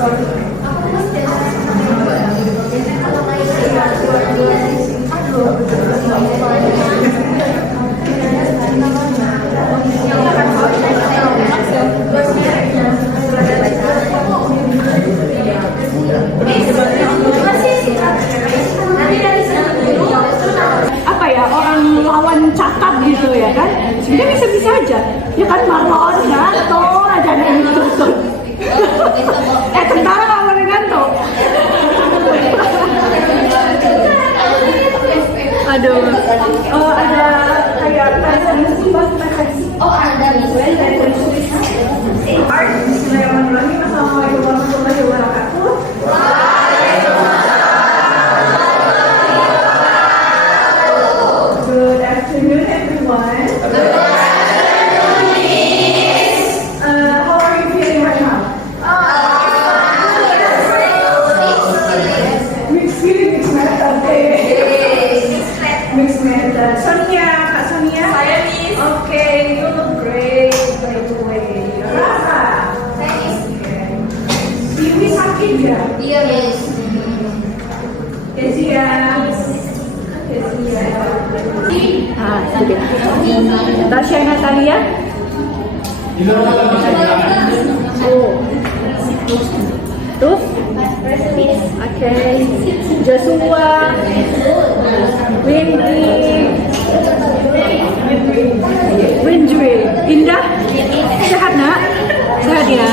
apa ya, orang lawan cakap gitu ya kan, sebenarnya bisa-bisa aja ya kan, Marlon Ganto aja nih gitu. Tentara lawan Ganto. Aduh, ada kayak presensi, oh ada Bismillahirrahmanirrahim. Assalamualaikum warahmatullahi wabarakatuh. Good afternoon, everyone. How are you feeling right now? Mixed feeling, mixed method. Mixed method. Sonia, Kak Sonia. Saya Miss. Okay, you look great by the way. Rasa. Ini sakit ya? Iya, Miss. Kezia. Tasya Natalia. Oh. Tuh. Oke. Joshua. Windy. Indah. Sehat nak? Sehat ya.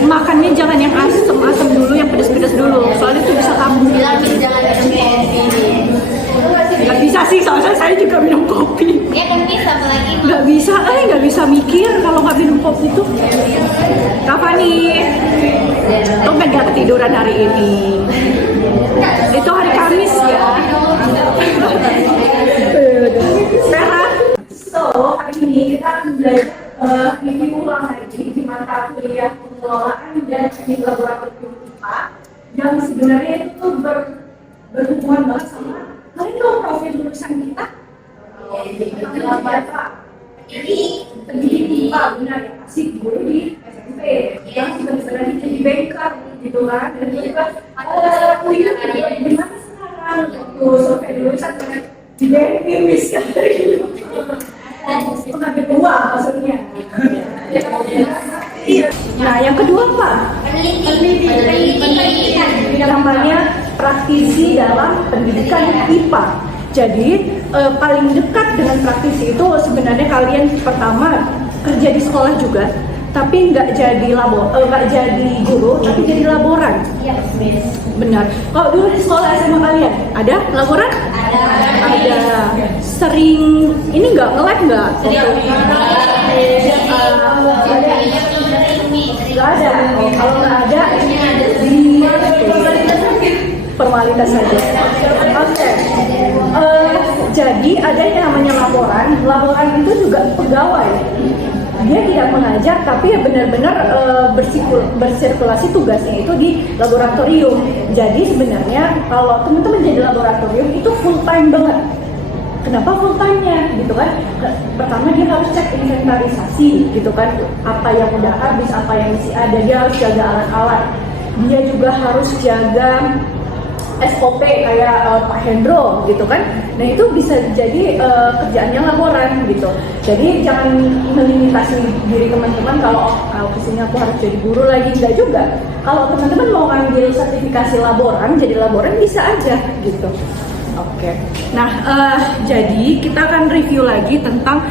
Makannya jangan yang asam-asam dulu, yang pedas-pedas dulu. Soalnya itu bisa kambuh. Gak bisa sih, soalnya saya juga minum kopi. Ya kan bisa, apalagi Gak bisa mikir kalau nggak minum kopi itu. Kapan nih? Tumben gak ketiduran hari ini. Itu hari Kamis ya. Merah. So, hari ini kita akan belajar review ulang lagi di mata kuliah pengelolaan dan teknik laboratorium IPA yang sebenarnya itu tuh berhubungan banget sama kalian tahu profil jurusan kita. Pendidik IPA, benar ya, pasti guru di SMP yang sebenarnya jadi banker gitu kan, dan juga kuliah gimana sekarang waktu survei jurusan di banking misalnya pengambil uang maksudnya. Nah, yang kedua apa? Penelitian. Namanya praktisi dalam pendidikan IPA. Jadi paling dekat dengan praktisi itu sebenarnya kalian pertama kerja di sekolah juga, tapi nggak jadi nggak jadi guru, tapi jadi laboran. Iya, benar. Kalau dulu di sekolah SMA kalian ada laboran? Ada. Sering ini nggak nge-lab nggak? Nggak ada. Kalau nggak ada di formalitas saja. Oke. Jadi ada yang namanya laboran. Laboran itu juga pegawai. Dia tidak mengajar, tapi ya benar-benar bersirkulasi tugasnya itu di laboratorium. Jadi sebenarnya kalau teman-teman jadi laboratorium itu full time banget. Kenapa full time-nya gitu kan? Pertama dia harus cek inventarisasi gitu kan, apa yang udah habis, apa yang masih ada. Dia harus jaga alat-alat. Dia juga harus jaga SOP kayak Pak Hendro gitu kan. Nah itu bisa jadi kerjaannya laboran gitu. Jadi jangan melimitasi diri teman-teman kalau kesini aku harus jadi guru lagi, enggak juga. Kalau teman-teman mau ngambil sertifikasi laboran, jadi laboran bisa aja gitu. Oke. Nah, jadi kita akan review lagi tentang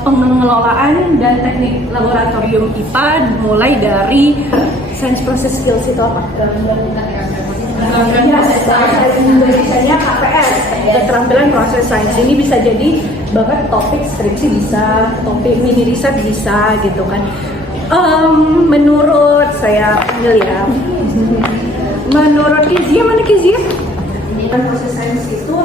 pengelolaan dan teknik laboratorium IPA mulai dari science process skills itu apa? Bahasa Indonesianya KPS, keterampilan proses sains. Ini bisa jadi bahkan topik skripsi bisa, topik mini riset bisa gitu kan. Menurut saya panggil ya. Menurut Kezia, mana Kezia? Proses sains itu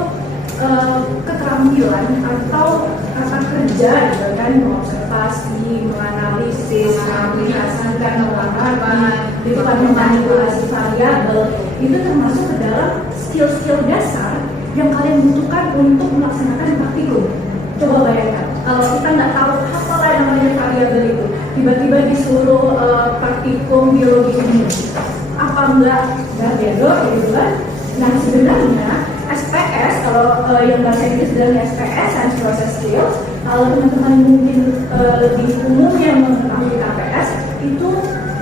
keterampilan atau kata kerja gitu kan, mengobservasi, menganalisis, mengaplikasikan pengalaman, itu kan memanipulasi variabel, itu termasuk ke dalam skill-skill dasar yang kalian butuhkan untuk melaksanakan praktikum. Coba bayangkan, kalau kita nggak tahu apa yang namanya variabel itu, tiba-tiba disuruh praktikum praktikum biologi ini? Apa enggak beda gitu kan? Nah sebenarnya SPS, kalau yang bahasa Inggris bilangnya SPS, Science Process Skills, kalau teman-teman mungkin lebih umum yang mengetahui KPS, itu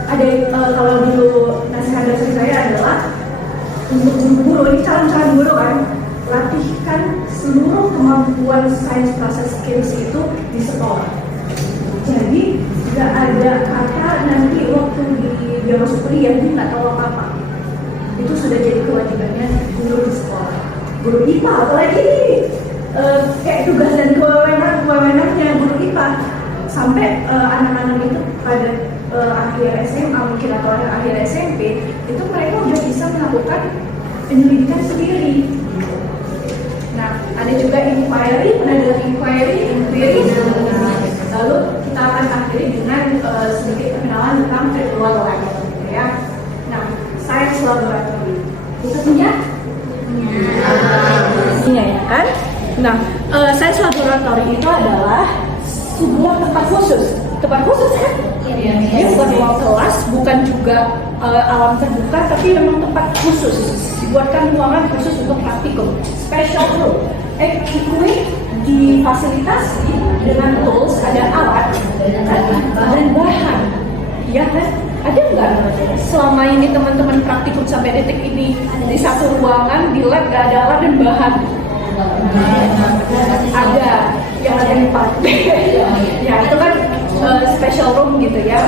ada kalau dulu nasihat dari saya adalah untuk guru, ini calon-calon guru kan, latihkan seluruh kemampuan Science Process Skills itu di sekolah. Jadi nggak ada kata nanti waktu dia masuk kuliah dia nggak tahu apa-apa. Itu sudah jadi kewajibannya guru di sekolah. Guru IPA apalagi ini kayak tugas dan kewenangannya guru IPA sampai anak-anak itu pada akhir SMA mungkin atau akhir SMP itu mereka udah bisa melakukan penyelidikan sendiri. Nah ada juga inquiry, lalu kita akan akhiri dengan sedikit perkenalan tentang virtual lab ya. Nah science laboratory kita punya? Punya ya kan? Nah, science laboratory itu adalah sebuah tempat khusus kan? Dia bukan ruang kelas, bukan juga alam terbuka, tapi memang tempat khusus. Dibuatkan ruangan khusus untuk praktikum, special room, equipped, difasilitasi dengan tools, ada alat dan bahan, ya kan? Ada nggak selama ini teman-teman praktikum sampai detik ini di satu ruangan di lab nggak ada alat dan bahan? Ada yang ada di ya itu kan special room gitu ya,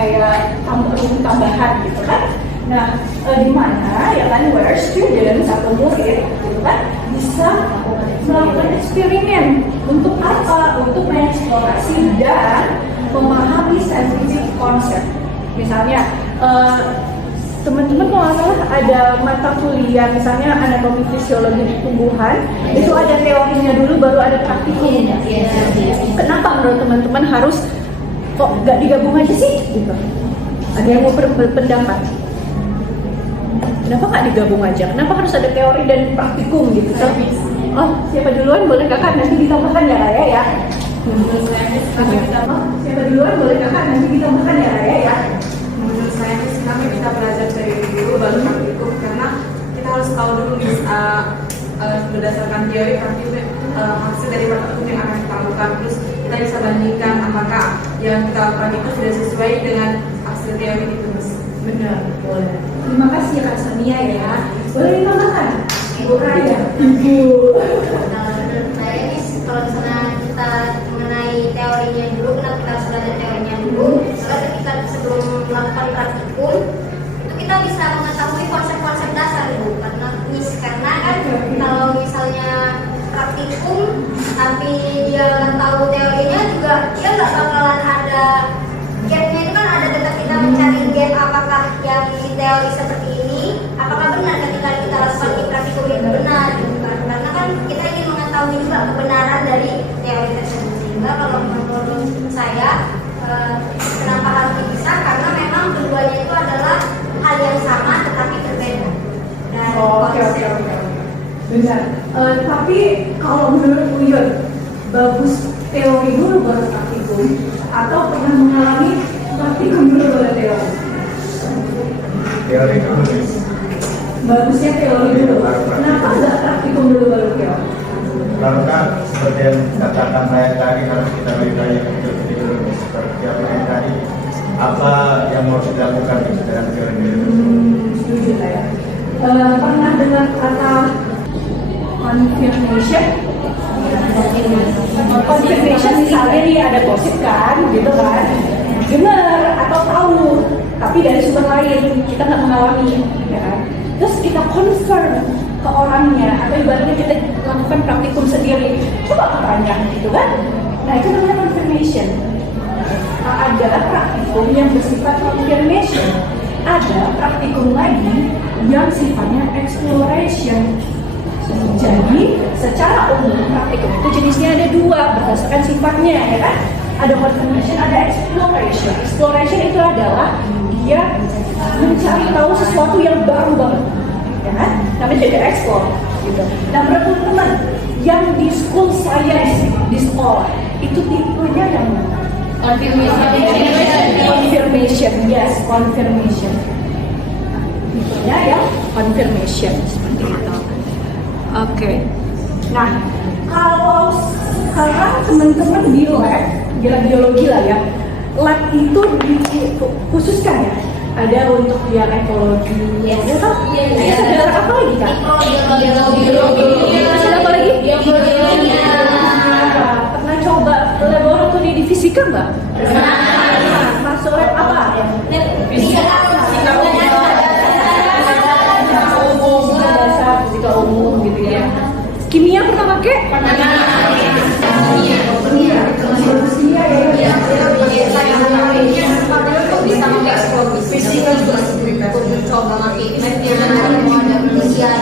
kayak room tambahan gitu kan. Nah di mana ya kan where students atau murid gitu kan bisa melakukan eksperimen untuk apa? Untuk mengeksplorasi dan memahami scientific konsep. Misalnya teman-teman kalau nggak salah ada mata kuliah misalnya anatomi fisiologi tumbuhan, itu ada teorinya dulu baru ada praktikumnya. Kenapa menurut teman-teman harus kok nggak digabung aja sih? Gitu. Ada yang mau berpendapat? Kenapa nggak digabung aja? Kenapa harus ada teori dan praktikum gitu? Oh siapa duluan boleh kakak nanti ditambahkan ya Raya ya. Siapa duluan boleh kakak nanti ditambahkan ya Raya ya. Menurut saya kami kita belajar dari dulu baru praktikum karena kita harus tahu dulu berdasarkan teori praktikum hasil dari praktikum yang akan kita lakukan, terus kita bisa bandingkan apakah yang kita lakukan itu sudah sesuai dengan hasil teori itu. Benar, boleh. Terima kasih Kak Sania ya. Boleh ditambahkan Ibu Raya. Ibu. Nah, menurut saya ini kalau misalnya kita mengenai teorinya dulu, kenapa kita harus belajar teorinya dulu? Soalnya ketika sebelum melakukan praktikum itu kita bisa mengetahui konsep-konsep dasar dulu. Karena kan kalau misalnya praktikum tapi dia nggak tahu teorinya juga dia nggak bakalan ada gapnya. Itu kan ada ketika kita mencari gap apakah yang di teori seperti ini apakah benar ketika kita lakukan di praktikum itu benar gitu kan. Karena kan kita ingin mengetahui juga kebenaran dari teori tersebut. Sehingga kalau menurut saya kenapa harus dipisah, karena memang keduanya itu adalah hal yang sama tetapi berbeda. Dan Oke. Benar. Tapi kalau menurut Uyun, bagus teori dulu baru praktikum atau pernah mengalami praktikum dulu baru teori? Teori dulu. Bagusnya teori dulu. Kenapa nggak praktikum dulu baru teori? Karena seperti yang katakan saya tadi harus kita belajar dulu seperti apa yang tadi apa yang mau dilakukan dengan teori dulu. Setuju saya. Pernah dengar kata confirmation? Confirmation misalnya nih ada gosip kan, gitu kan, dengar atau tahu, tapi dari sumber lain kita nggak mengalami, ya kan? Terus kita confirm ke orangnya atau ibaratnya kita lakukan praktikum sendiri, coba tanya, gitu kan? Nah itu namanya confirmation. Ada praktikum yang bersifat confirmation, ada praktikum lagi yang sifatnya exploration. Jadi secara umum praktikum itu jenisnya ada dua berdasarkan sifatnya, ya kan? Ada confirmation, ada exploration. Exploration itu adalah dia mencari tahu sesuatu yang baru banget, ya kan? Namanya jadi explore, gitu. Nah menurut teman-teman yang di school science di sekolah itu tipenya yang mana? Confirmation, yes, confirmation. Tipenya ya confirmation seperti itu. Oke. Nah, kalau sekarang teman-teman di biologi lah ya, lab itu dikhususkan ya. Ada untuk yang ekologi, ya kan? Ada apa lagi kak? Biologi. Ada apa lagi? Biologi. Pernah coba laboratorium di fisika nggak? Masuk lab apa? Fisika umum gitu ya. Kimia pernah pakai?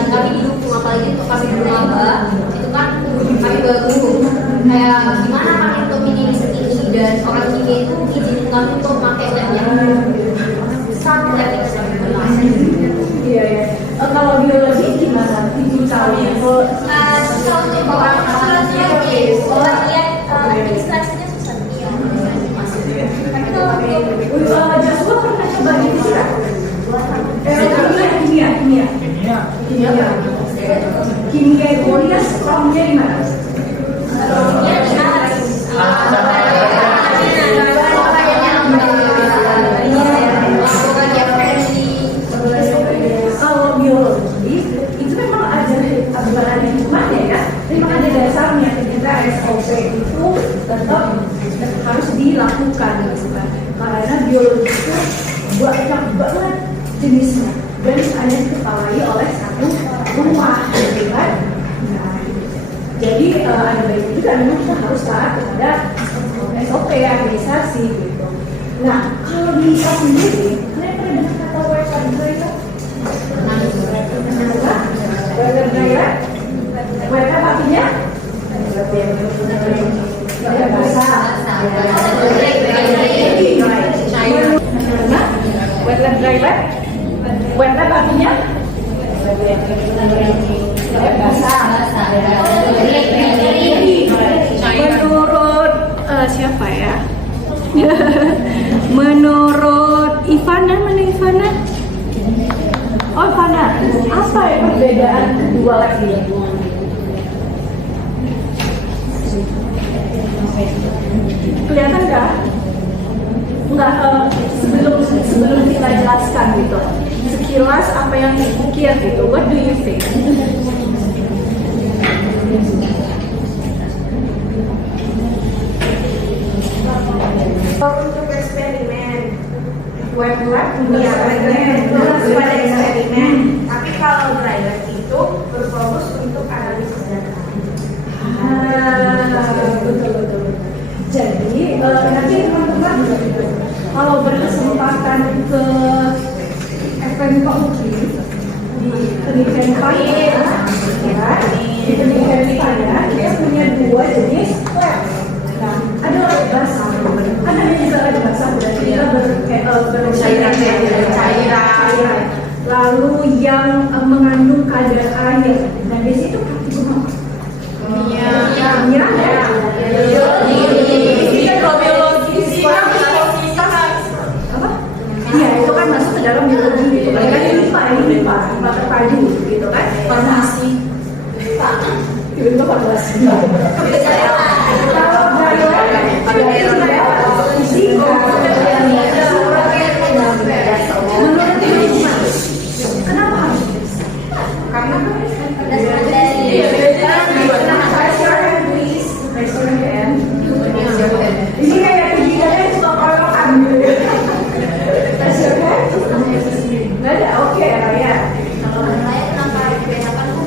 Kami didukung apalagi untuk kami berlomba itu kan kami baru kayak gimana pakai tomin ini setinggi dan orang kimia itu izin kami untuk pakai labnya besar dan kita sampai berlomba. Iya ya. Kalau biologi gimana? Ibu tahu? Susah untuk orang lihat administrasinya susah. Tapi kalau Joshua pernah coba di fisika? Kimia Korea sekolahnya di mana? Kalau biologi itu memang ada bukan ada hikmahnya ya, memang ada dasarnya ketika SOP itu tetap harus dilakukan gitu kan. Karena biologi itu banyak banget jenisnya dan hanya dikepalai oleh satu rumah gitu kan. Nah, jadi ada baiknya juga memang kita harus taat kepada SOP administrasi gitu. Nah, kalau di IPA sendiri, kalian pernah dengar kata web driver? Web driver? Web artinya? Bahasa. Web driver? Web artinya? Bahasa. Menurut siapa ya? Menurut Ivana, mana Ivana? Oh Ivana, apa ya perbedaan kedua lab ini? Kelihatan nggak? Nggak, sebelum kita jelaskan gitu. Sekilas apa yang dipikir gitu. What do you think? Untuk eksperimen, web punya eksperimen. Tapi kalau driver itu berfokus untuk analisis data. Betul. Jadi nanti teman-teman kalau berkesempatan ke FMK UGI di pendidikan IPA ya, di pendidikan IPA kita punya dua jenis lab. Nah, ada lab basah, ada juga lab basah berarti kita bercairan. Lalu yang mengandung kadar air. Nah, di situ praktikum Iya, itu kan masuk ke dalam biologi gitu. Kan ini IPA terpadu gitu kan. Farmasi. Tiba-tiba farmasi. Kalau fisika. Menurut ini gimana? Kenapa harus? Karena ini kayak kegiatannya suka kolokan gitu ya. Nggak ada, oke ya. Kalau saya kenapa dibedakan?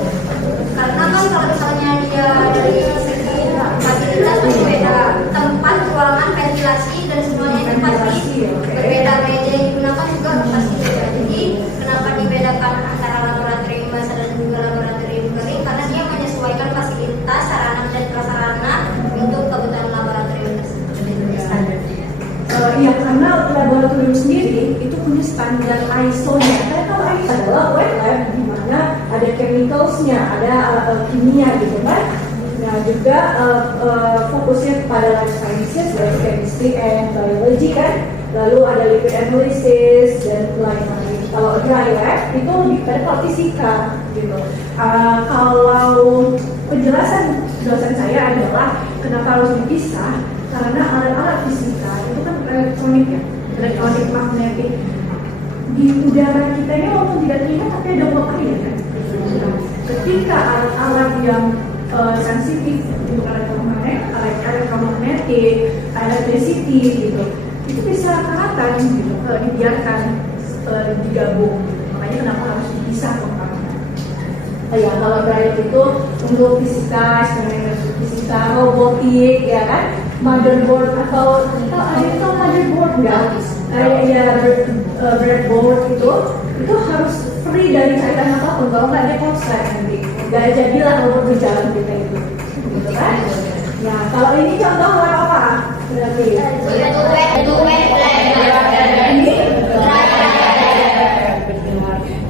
Karena kan kalau misalnya dia dari segi fasilitas pasti beda, tempat, ruangan, ventilasi dan semuanya itu pasti berbeda. Meja yang digunakan juga pasti beda. Jadi kenapa dibedakan antara laboratorium basah dan juga laboratorium kering? Karena dia menyesuaikan fasilitas, sarana dan prasarana untuk kebutuhan laboratorium tersebut. Iya, karena laboratorium sendiri itu punya standar ISO-nya. Karena kalau ISO adalah wet lab di mana ada chemicals-nya, ada kimia gitu kan. Nah juga fokusnya kepada life sciences, yaitu chemistry and biology kan. Lalu ada liquid analysis dan lain-lain. Kalau dry lab itu lebih pada kalau fisika gitu. Kalau penjelasan dosen saya adalah kenapa harus dipisah, karena alat-alat fisika itu kan elektronik ya, elektronik magnetik. Di udara kita ini walaupun tidak terlihat tapi ada uap air kan. Nah, ketika alat-alat yang sensitif untuk elektromagnetik, electricity gitu, itu bisa karatan gitu, dibiarkan digabung. Makanya kenapa harus dipisah kompaknya. Ya kalau drive itu untuk fisika, eksperimen fisika, robotik ya kan, motherboard atau ada itu motherboard nggak? Ya breadboard itu harus free dari cairan apapun, kalau nggak dia korslet nanti. Nggak jadilah robot berjalan kita itu, gitu kan? Nah kalau ini contoh lab apa? Berarti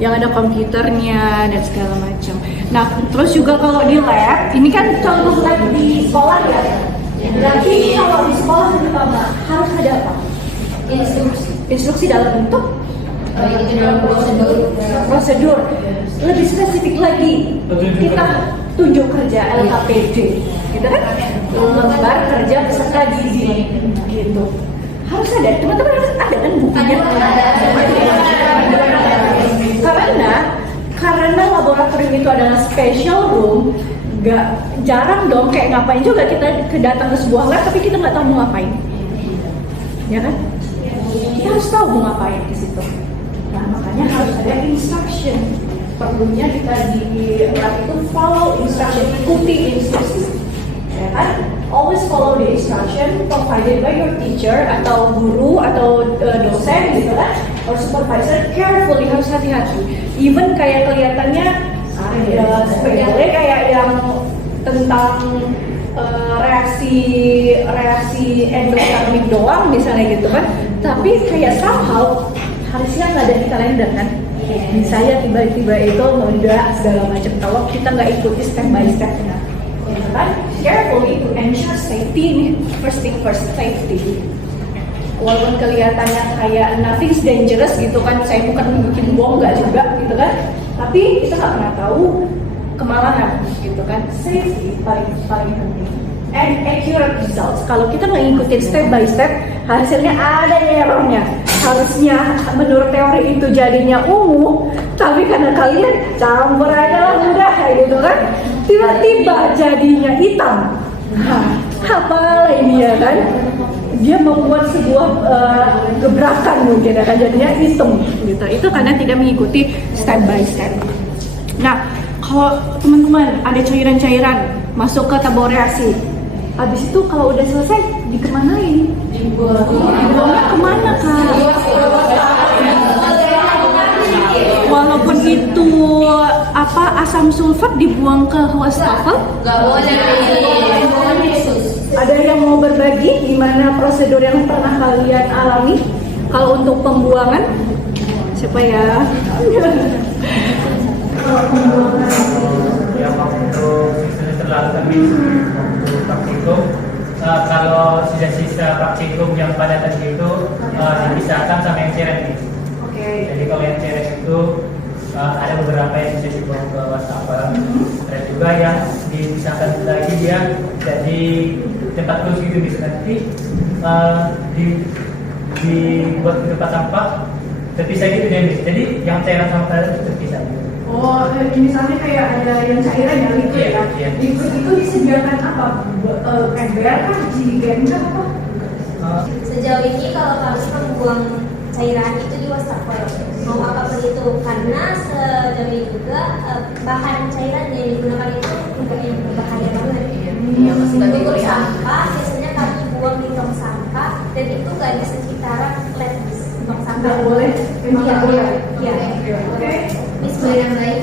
yang ada komputernya dan segala macam. Nah, terus juga kalau di lab, ini kan contoh lab di sekolah ya. Berarti kalau di sekolah terutama harus ada apa? Instruksi dalam bentuk prosedur. Lebih spesifik lagi, kita tunjuk kerja LKPD, gitu kan? Lembar kerja peserta gizi, gitu. Harus ada, teman-teman harus ada kan bukunya. Karena laboratorium itu adalah special room, jarang dong kayak ngapain juga kita datang ke sebuah lab tapi kita nggak tahu mau ngapain, ya kan? Kita harus tahu mau ngapain di situ. Nah makanya harus ada instruction. Perlunya kita di lab itu follow instruction, ikuti instruksi, ya kan? Always follow the instruction provided by your teacher atau guru atau dosen gitu kan, or supervisor. Carefully, harus hati-hati. Even kayak kelihatannya sepele kayak yang tentang reaksi endotermik doang misalnya gitu kan, tapi kayak somehow harusnya nggak ada di kalender kan. Misalnya tiba-tiba itu meledak segala macam kalau kita nggak ikuti step by stepnya. Kan? Carefully to ensure safety nih, first thing first, safety. Walaupun kelihatannya kayak nothing's dangerous gitu kan, saya bukan bikin bom nggak juga gitu kan, tapi kita nggak pernah tahu kemalangan gitu kan. Safety paling penting. And accurate results. Kalau kita nggak ngikutin step by step, hasilnya ada errornya. Harusnya menurut teori itu jadinya ungu, tapi karena kalian campur aja lah udah kayak gitu kan, tiba-tiba jadinya hitam. Apalah ini ya kan? Dia membuat sebuah gebrakan mungkin akan jadinya hitam gitu. Itu karena tidak mengikuti step by step. Nah, kalau teman-teman ada cairan-cairan masuk ke tabur reaksi, habis itu kalau udah selesai dikemanain? Dibuangnya kemana kak? Walaupun itu asam sulfat dibuang ke wastafel? Nggak boleh. Ada yang mau berbagi gimana prosedur yang pernah kalian alami kalau untuk pembuangan? Siapa ya? Yang waktu setelah kami waktu praktikum, kalau sudah sisa praktikum yang pada tadi itu dipisahkan sama yang cairan ini. Jadi kalau yang cairan itu ada beberapa yang bisa dibuang ke wastafel, ada juga yang dipisahkan lagi dia jadi tempat terus gitu bisa nanti dibuat di tempat sampah terpisah gitu deh. Jadi yang cairan sama cairan itu terpisah. Oh, misalnya kayak ada yang cairan ya liquid ya. Liquid itu disediakan apa? Ember kah? Jirigen kah apa? Sejauh ini kalau kami membuang cairan itu di wastafel, mau apapun itu, karena sejauh ini juga bahan cairan yang digunakan itu juga yang berbahaya banget. Untuk sampah biasanya kami buang di tong sampah dan itu nggak di sekitaran lab tong sampah. Nggak boleh. Iya. Oke. Ini sebenarnya yang baik.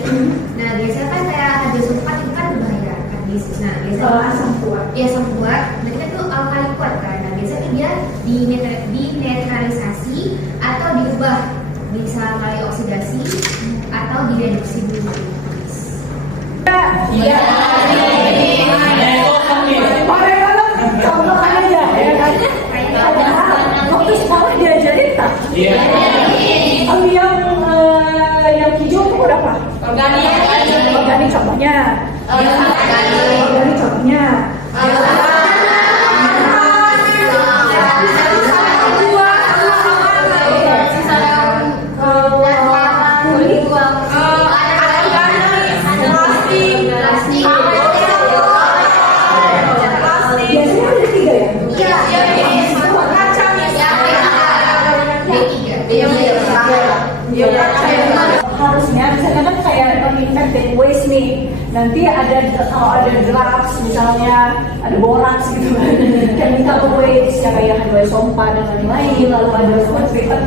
Nah biasanya kan kayak ada sulfat itu kan berbahaya kan. Nah biasanya asam kuat. Iya asam kuat. Mereka tuh alkali kuat kan. Nah biasanya dia dinetralisasi atau diubah, bisa melalui oksidasi atau direduksi dulu. Ya. Iya. Kalau yang hijau itu udah apa? Organik contohnya. Organik contohnya. Biasanya ada 3 ya? Harusnya misalnya kan kayak non-infected waste nih, nanti kalau ada drugs misalnya, ada boraks gitu kan, chemical waste yang kayak H2O sampah dan lain-lain, lalu ada food paper,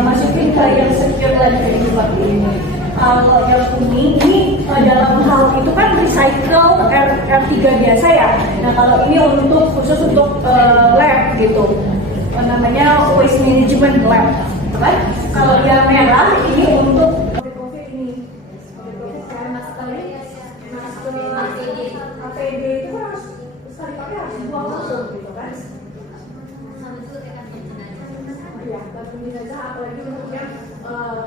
masukin ke yang secure landfill seperti ini. Kalau yang kuning ini dalam hal itu kan recycle R3 biasa ya. Nah kalau ini khusus untuk lab gitu, namanya waste management lab kan. Kalau yang merah ini untuk COVID ini, APD itu harus sekali pakai harus dibuang langsung gitu kan. Ya, tapi jenazah apalagi untuk yang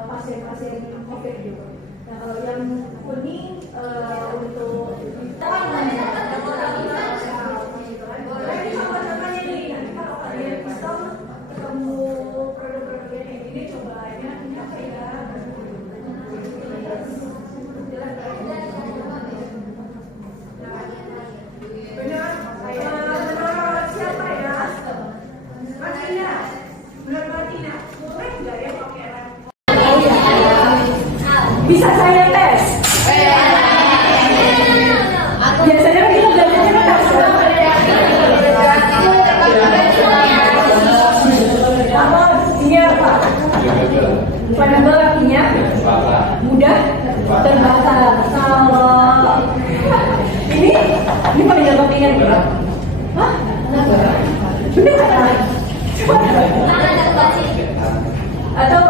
pasien-pasien COVID gitu. Nah kalau yang kuning untuk kalau kalian bisa ketemu produk-produk yang ini, coba aja ini apa ya? Menurut siapa ya? Martina. Menurut Martina, boleh nggak ya pakai bisa saya tes? Biasanya kita belajarnya tes. Apa ini apa? Flammable artinya mudah terbakar. Kalau ini paling gampang ingat. Hah? Benar kan? Atau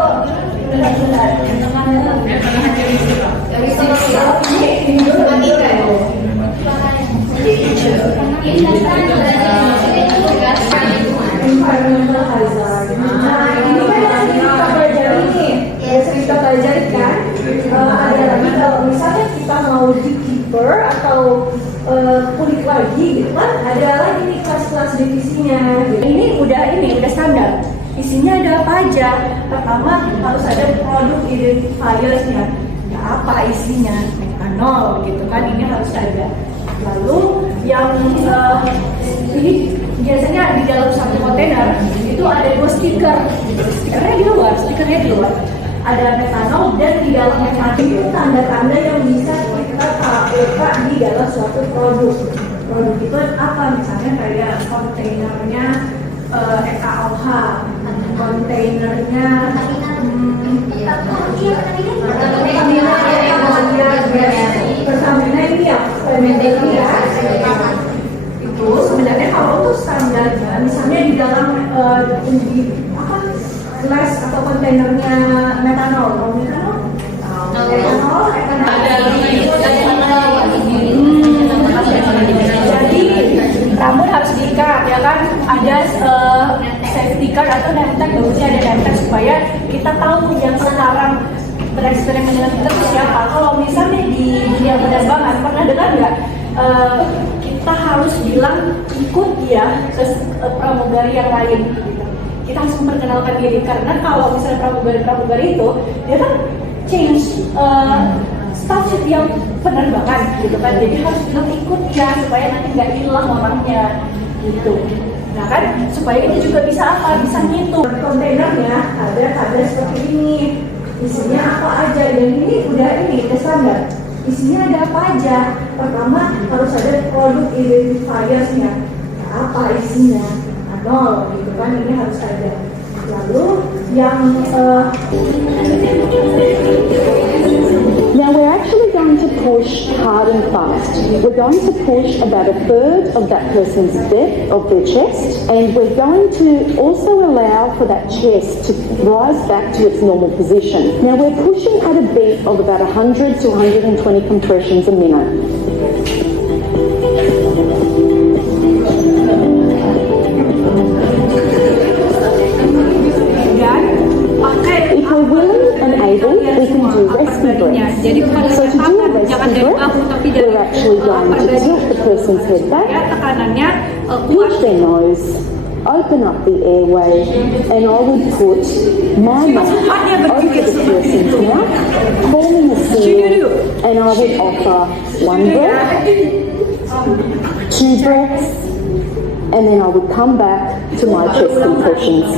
benar-benar ini dulu environmental hazard. Ini kan kita pelajari nih, kita pelajari kan. Ada lagi kalau misalnya kita mau beekeeper atau kulit lagi gitu kan, ada lagi nih kelas-kelas divisinya. Ini udah standar. Isinya ada apa aja? Pertama harus ada produk identifiersnya. Ya apa isinya? Metanol gitu kan, ini harus ada. Lalu yang ini biasanya di dalam satu kontainer itu ada 2 stiker. Stikernya di luar. Ada metanol dan di dalam metanol itu tanda-tanda yang bisa kita buka di dalam suatu produk. Produk itu apa? Misalnya kayak kontainernya EKOH, kontainernya Pertamina ini ya, itu sebenarnya kalau untuk standarnya, misalnya di dalam gelas atau kontainernya metanol, jadi rambut harus diikat ya kan, ada safety card atau name-tag, bagusnya ada name-tag supaya kita tahu yang sekarang bereksperimen dengan kita itu siapa. Kalau misalnya di dunia penerbangan pernah dengar nggak kita harus bilang ikut ya ke pramugari yang lain gitu. Kita harus memperkenalkan diri, karena kalau misalnya pramugari itu dia kan change status yang penerbangan gitu kan, jadi harus bilang ikut ya supaya nanti nggak hilang orangnya gitu. Nah kan supaya ini juga bisa apa, bisa ngitung kontainernya ada seperti ini, isinya apa aja, dan ini udah standar. Isinya ada apa aja? Pertama harus ada produk identifiersnya. Nah, apa isinya? Nol gitu kan, ini harus ada. Lalu yang Now we're actually going to push hard and fast. We're going to push about 1/3 of that person's depth of their chest, and we're going to also allow for that chest to rise back to its normal position. Now we're pushing at a beat of about 100 to 120 compressions a minute. breathe, we can do rescue breaths. Jadi bukan So to do a jangan rescue dari breath, bahu tapi dari we're actually going to tilt the person's head ya, back, tekanannya kuat. pinch their nose, open up the airway, and I would put my mouth over the person's mouth, forming a seal, and I would offer 1 breath, 2 breaths, and then I would come back to my chest compressions.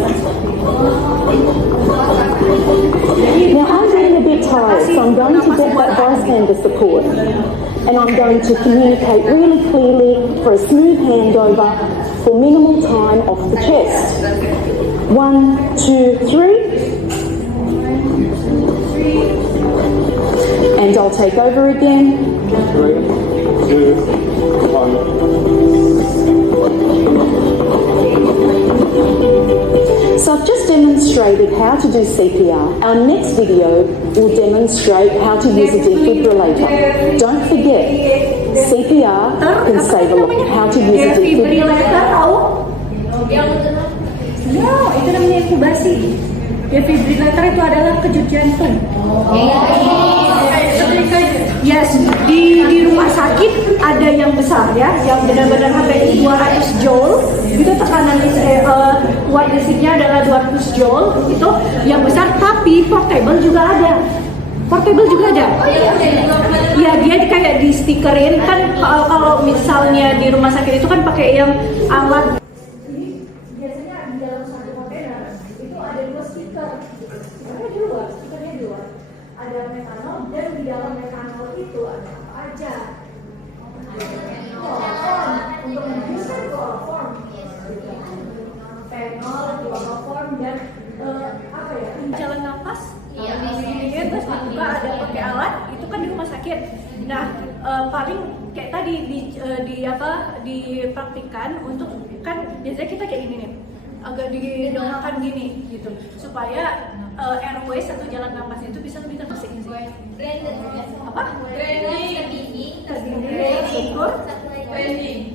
Now I'm getting a bit tired, so I'm going to get that bystander support, and I'm going to communicate really clearly for a smooth handover for minimal time off the chest. 1, 2, 3. And I'll take over again. 3, 2, 1. So I've just demonstrated how to do CPR. Our next video will demonstrate how to use a defibrillator. Don't forget, CPR can save a life. How to use a defibrillator. Defibrillator tahu? Ya, itu namanya inkubasi. Defibrillator itu adalah kejut jantung. Yes, di rumah sakit ada yang besar ya, yang benar-benar sampai 200 joule. Itu tekanan watt listriknya adalah 200 joule. Itu yang besar, tapi portable juga ada. Ya, dia kayak di stikerin kan. Kalau misalnya di rumah sakit itu kan pakai yang alat. Biasanya di dalam satu kontainer itu ada 2 stiker. Stikernya dua. Ada metanol, dan di dalam metanol itu ada apa aja? Untuk menghilangkan kloroform, fenol, kloroform, dan apa ya? Jalan nafas. Terus dibuka ada pakai alat, itu kan di rumah sakit. Nah, paling kayak tadi dipraktikkan untuk, kan biasanya kita kayak gini nih, agak didongakkan gini gitu, supaya airways atau jalan nafas itu bisa lebih termasuk sih. Apa? Training.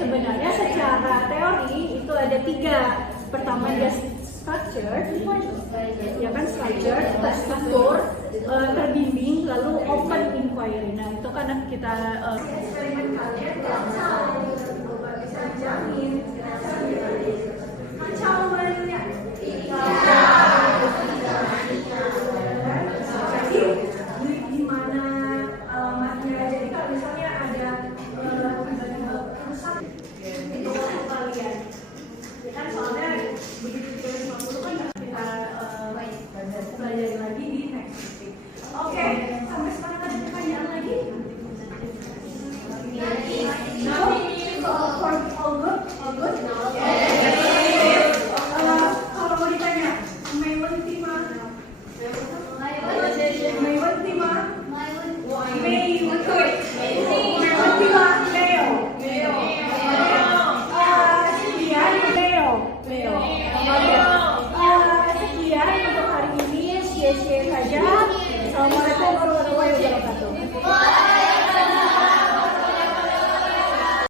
Sebenarnya secara teori itu ada 3. Pertama dia structured, ya kan, structured, terstruktur, terbimbing, lalu open inquiry. Nah itu kan kita eksperimen kalian bisa jamin